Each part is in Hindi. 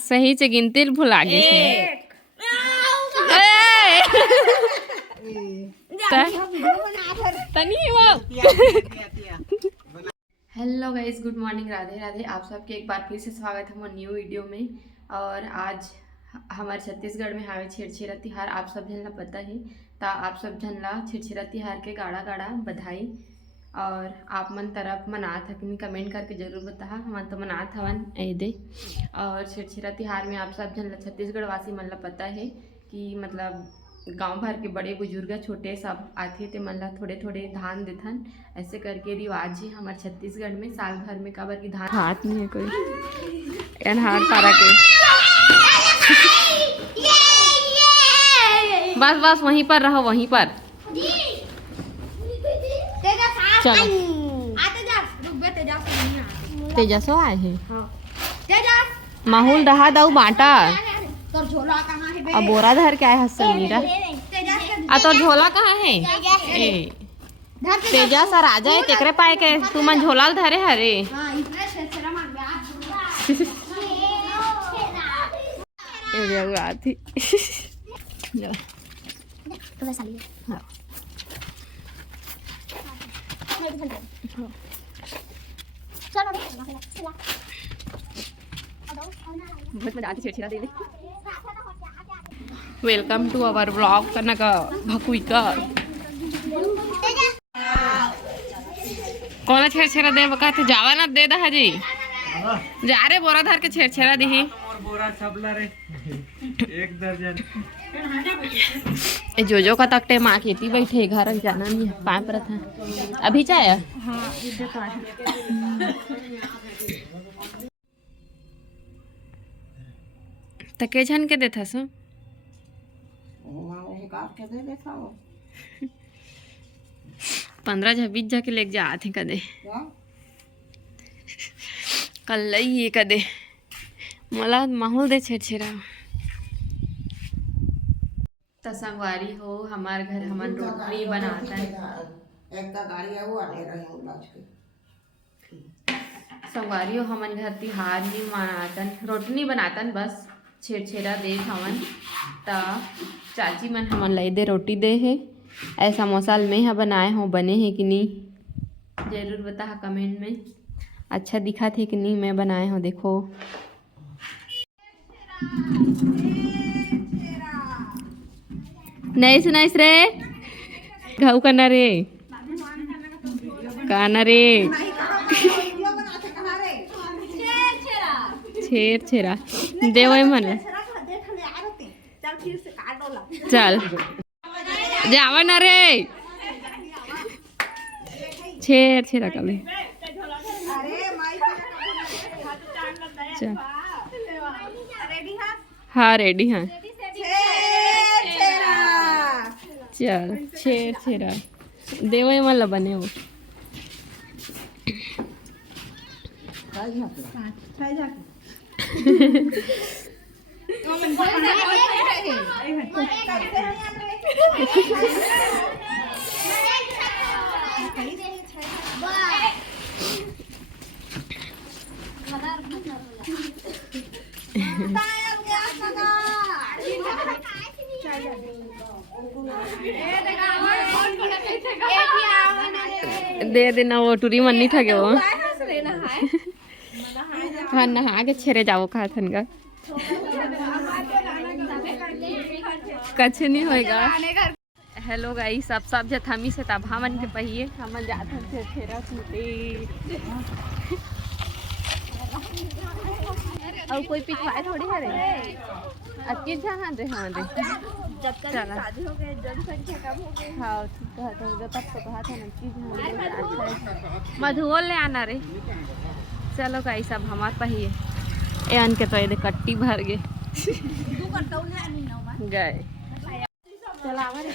सही से गिनती भुला गई। Hello guys, good morning, Radhe Radhe. आप सबके एक बार फिर से स्वागत है हमारे न्यू वीडियो में। और आज हमारे छत्तीसगढ़ में हावे छेरछेरा तिहार। आप सब जन ला पता है, ता आप सब जन ला छेरछेरा तिहार के गाड़ा गाड़ा बधाई। और आप मन तरफ मनात हकिन कमेंट करके जरूर बता। हम तो मनात हवन ऐदे। और छेरछेरा तिहार में आप सब जन ला छत्तीसगढ़ वासी मन ला पता है कि मतलब गांव भर के बड़े बुजुर्ग छोटे सब आथे ते मन ला थोड़े थोड़े धान देथन। ऐसे करके रिवाज है हमारे छत्तीसगढ़ में। साल भर में काबर की धान हाथ नहीं है कोई हाथ पारा के। बस बस वहीं पर रहो, वहीं पर चलो। तेजसो आए हैं। माहौल रहा दाऊ बांटा। अब बोरा धर के आए हसन मीरा। तो झोला कहाँ है? ए तेजस और राजा है तेकरे पाए के तू मन झोला धरे हरे। बहुत मजा आती छेड़छेड़ा दे। वेलकम टू अवर ब्लॉग करना का भकुई का। कौन छेड़छेड़ा दे बका थे जावा ना दे दा जी। जा रे बोरा धर के छेड़छेड़ा दी। बोरा सबला रे एक दर्जन। जो का तकटे माँ खेती बैठे घर जाना नहीं है। पाए पर था अभी चाहे। हाँ तके झन के देथा सो 15 20 जा के लेके जाते हैं कदे कल ये कदे मला माहौल दे छेड़छेड़ा। तो संगवारी हो हमार घर हमन रोटनी बनाता है। संगवारी हो हमन घर तिहार नहीं मनातन, रोटनी बनातन बस छेड़छेड़ा दे हमन। ता चाची मन हमन लाई दे रोटी दे है। ऐसा मौसाल में है बनाए हो बने हैं कि नहीं जरूर बता कमेंट में। अच्छा दिखा थे कि नहीं मैं बनाए हो देखो। नहीं सुनाइस रे घाव करना रे काना रे छेरछेरा देवई मन चल जावा ना रे छेरछेरा कले चल। हाँ रेडी हाँ चल छेरछेरा देवई मन ला बने हो। दे देना वो टूरी मन नहीं ठगे वो। हाँ नहा के छेरे जाओ कहा थन का कछ नहीं होएगा। हेलो गाइस, सब जत हमी से तब हमन के पहिए हमन जात हन छेरा सुते। और कोई पिछवाए थोड़ी है रे अक्की जहां रे। हाँ रे जब तक शादी हो गई जनसंख्या कम हो गई। हाँ ठीक कहता है तब तो कहा था ना कि मधुओल ले आना रे। चलो गाइस सब हमार पहिए ए अन के तो ये कट्टी भर गए गए। चला रे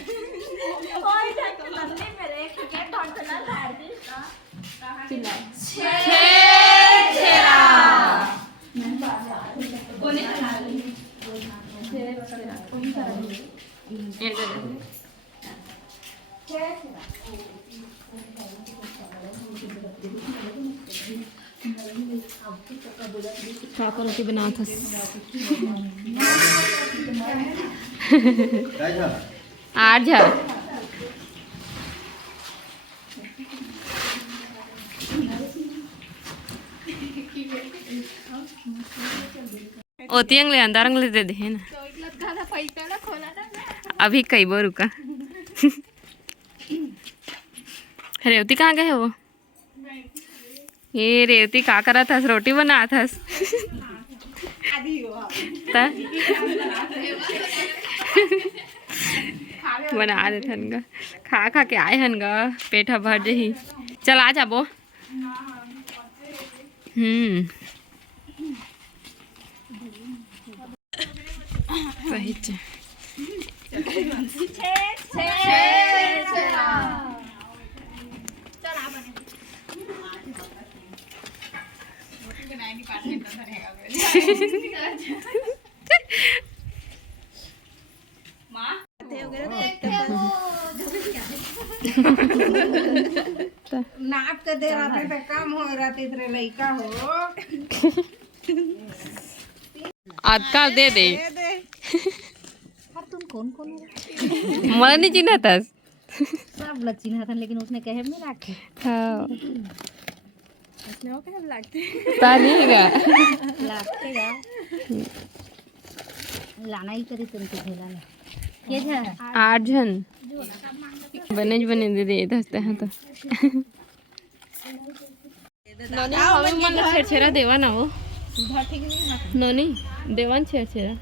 पापा रोटी बना था आज ओती अंगले अंदर अंगले दे दे ना अभी कई बार रुका रेवती कहाँ गए वो ये रेवती का करा था रोटी बना था बना दे हनगा खा खा के आए हनगा पेटा भर जही चल आ जाबो सही चे नाप के दे रहा था काम हो रहा था इधर लड़का हो आजकल दे दे तुम कौन कौन मला नहीं चिन्हा था सब लग चिन्हा था लेकिन उसने कहे में रखे हाँ उसने वो कहे लगते तानीगा लगते गा लाना ही करे तुमको खेला ना ये था 8 जन बने दे दे हंसते हैं तो नोनी हमें मन छेड़छेड़ा देवा ना हो नोनी देवान छेड़छेड़ा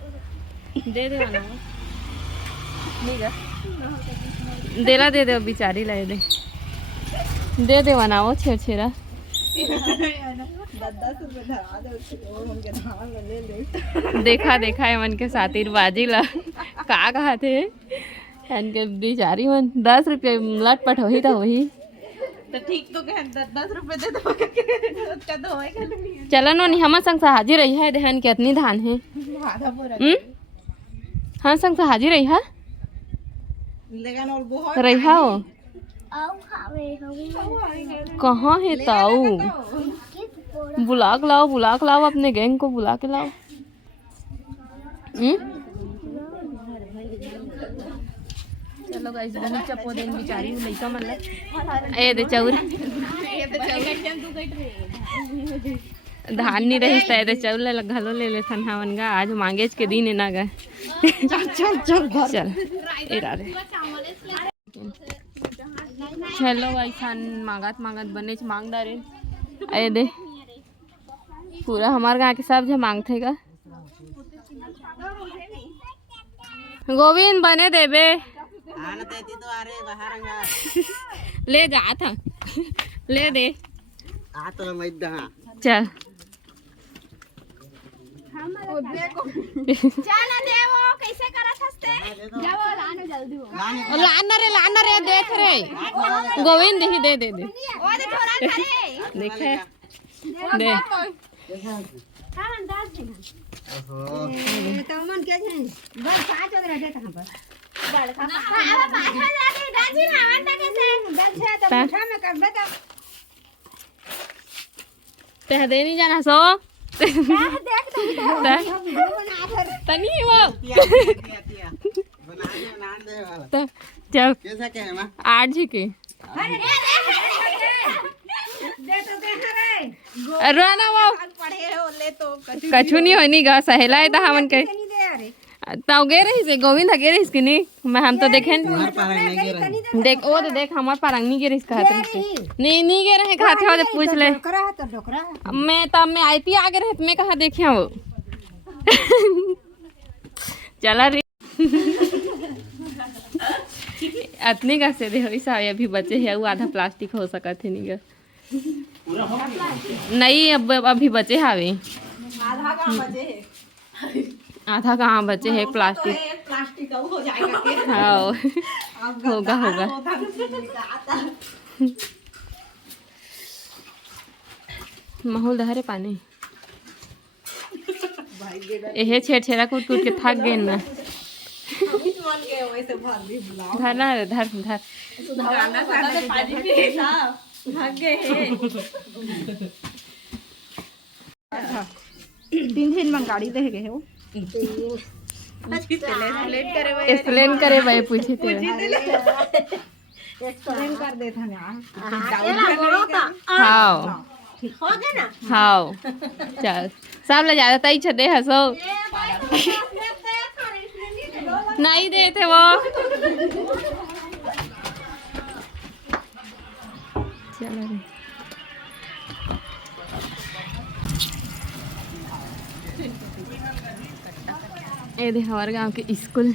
दे देवा ना हो नीगा देला दे दे बेचारी ला दे देवा ना हो छेड़छेड़ा देखा देखा है मन के सातिर बाजी ला का कहा थे के बेचारी मन 10 रुपये लटपट हो ही था वही तो ठीक तो कह 10 रुपए दे दो उसका तो होएगा नहीं चलो नोनी हम संग से हाजिर रही है देहन के इतनी धान है हाँ संग से हाजिर रही है लेकिन और बहुत रही हो कहाँ है ताऊ बुला के लाओ अपने गैंग को बुला के लाओ चलो गाइस बहुत चपो देन बेचारी लइका मन ले ए दे चौर धान नहीं रही तय दे चौर ले घलो ले थन हमन गा आज मांगेज के दिन है ना गा चल चल ए रे चलो गाइस मांगत बने मांग डारे ए दे पूरा हमारे गाँव के सब जो मांगते गा गोविंद बने देबे ले जा था ले दे चल कैसे करत हस्ते जाओ लाने जल्दी हो लाना रे देख रे गोविंद ही दे ओ दे छोरा करे देखे दे हां अंदाज नहीं तो मन के है बस 5 वगैरह दे कहां पर बड़का अब पाछा जाके गाजी नावन तक कैसे दल छे तो मुठा में कर दे ते दे नहीं जाना सो देख तनी वो चल कैसा क्या है मां 8 जी के दे तो दे रे रोना वो पढ़े हो ले तो कछु नहीं होनी गा सहेला था हमन के नहीं दे अरे ताऊ गे रही से गोविंद गे रही कि नहीं मैं हम तो देखें तुम्हारे पारंग नहीं गिर रही देख ओ तो देख हमार पारंग नहीं गे रही कहते नहीं गे रहे कहते हो पूछ ले डोकरा तो डोकरा मैं तब मैं आईती आगे रहे तो मैं कहाँ देखिया वो चला रे अतनी का से दे वैसा अभी बचे है वो आधा प्लास्टिक हो सका थे नहीं नहीं अब अभी बचे हावे आधा का बजे है आधा कहाँ बचे है प्लास्टिक प्लास्टिक का हो जाएगा के हाँ होगा माहौल दहरे पानी यह छेड़ा कूट के थक गए ना धर ना रे धर तीन मन गाड़ी ले गए हो एक्सप्लेन करे भाई पूछे थे एक्सप्लेन कर देता है हाँ हाँ चल सब ले जाता ही छदे हंसो नहीं देते वो चलो रे ये दे हमारे गांव के स्कूल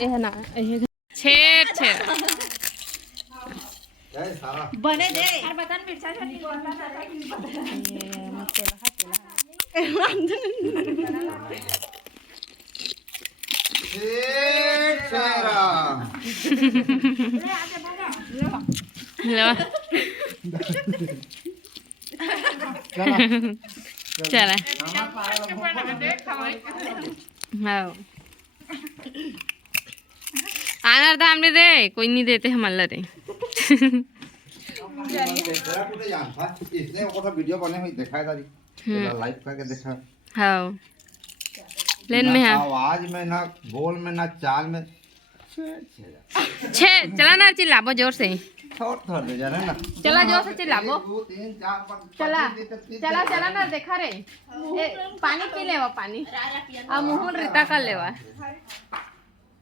ये है ना ये छेड़ छेड़ बने दे चला हाँ आना था हमने रे कोई नहीं देते हम अल्लाह रे इसने वो सब वीडियो बने हुई दिखाया था लाइव करके देखा हाँ लेन में है आवाज में ना बोल में ना चाल में छे चला ना चिल्लाबो जोर से थोड़ा दे जा ना चला जोर से चिल्लाबो 2 3 4 5 चला चला चला ना देखा रे पानी पी लेवा पानी आ मुंह रिता कर लेवा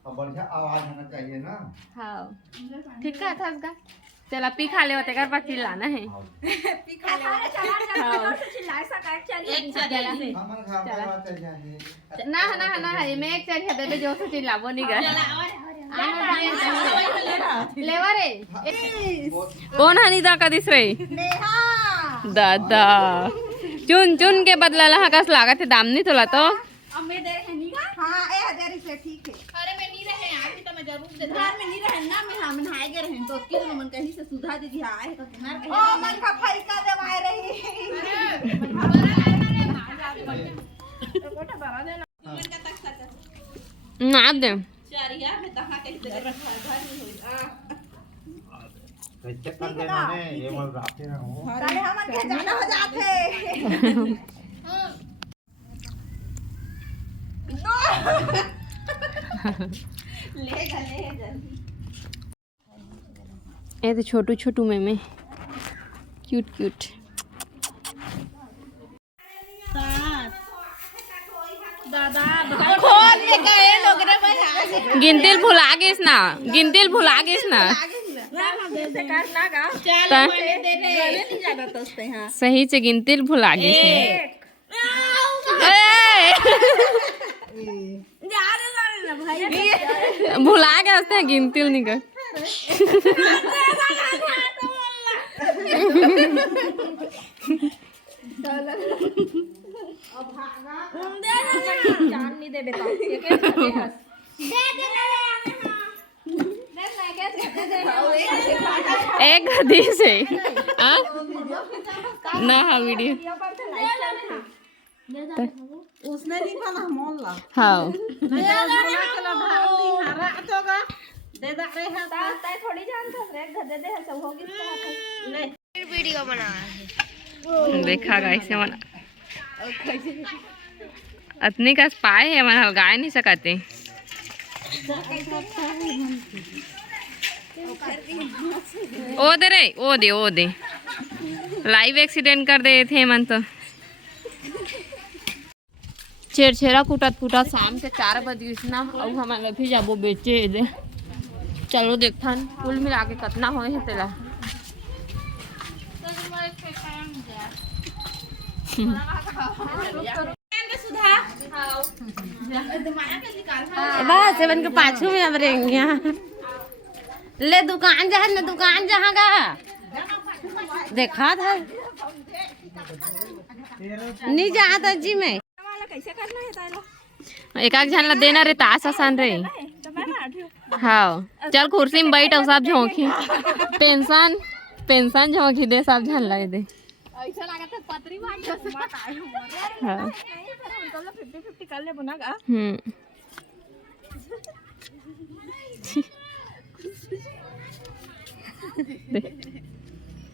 बढ़िया आवाज होना चाहिए ना हाँ ठीक है था उसका चला पी खा लेवा तेकर पर चिल्लाना है पी खा ले चिल्ला सका चलिए हमन खा बात है ना ना ना मैं एक चाहिए बेबे जोर से चिल्लाबो नहीं गा लेवा रे कौन हनीता का दिस रे दादा चुन चुन के बदला लहा कस लागत है दाम नहीं तोला तो अम्मे दे है नी हां ए हजारी से ठीक है अरे मैं नहीं रहे आज तो मैं जरूर दे घर में नहीं रहे ना मैं हम नहाए गए रहे तो की मन कहीं से सुधा दीदी आए तो तुम्हारे ओ मन का फाइका दवाई रही ना दे चारिया में तहां के घर में होई कैसे कर देना ने ये मत राते ना हो अरे हम के जाना हो जाते ले जल्दी ये तो छोटू छोटू में क्यूट क्यूट दादा खोल ले गए लोग रे भाई गिनतिल भुला गेस ना गिनतिल भुला गेस ना से काट ना गा चल दे दे नहीं जाना तो उससे हां सही से गिनतिल भुला गेस भुला गए उसने गिनतिल नहीं कर जान नहीं दे बेटा ये कैसे दे एक गधी से ना हाँ वीडियो उसने नहीं पाना मोल ला हाँ दे दे रे हां ताई थोड़ी जान था रे गधे दे सब होगी ले वीडियो बना देखा गाय से मना अतनी का पाए है मन गाय नहीं सकते ओ दे रे ओ दे लाइव एक्सीडेंट कर दे थे मन तो छेड़ा कूटा शाम के 4 बजे ना अब हमारे भी जाबो बेचे दे चलो देखथन कुल मिला के कितना होए है तेला बस सेवन के पाछू में अब रहेंगे ले दुकान जहाँ ना दुकान जहाँ का देखा था नहीं जहाँ था जी में कैसे करना है ताला एक जन ला देना रे तास आसान रे हाँ चल कुर्सी में बैठ सब झोंकी पेंशन झोंकी दे सब झन लगे दे ऐसा लगा था पतरी बांट हाँ 50-50 कर ले बुनागा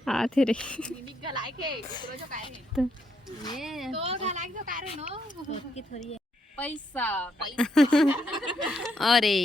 आते रे पैसा अरे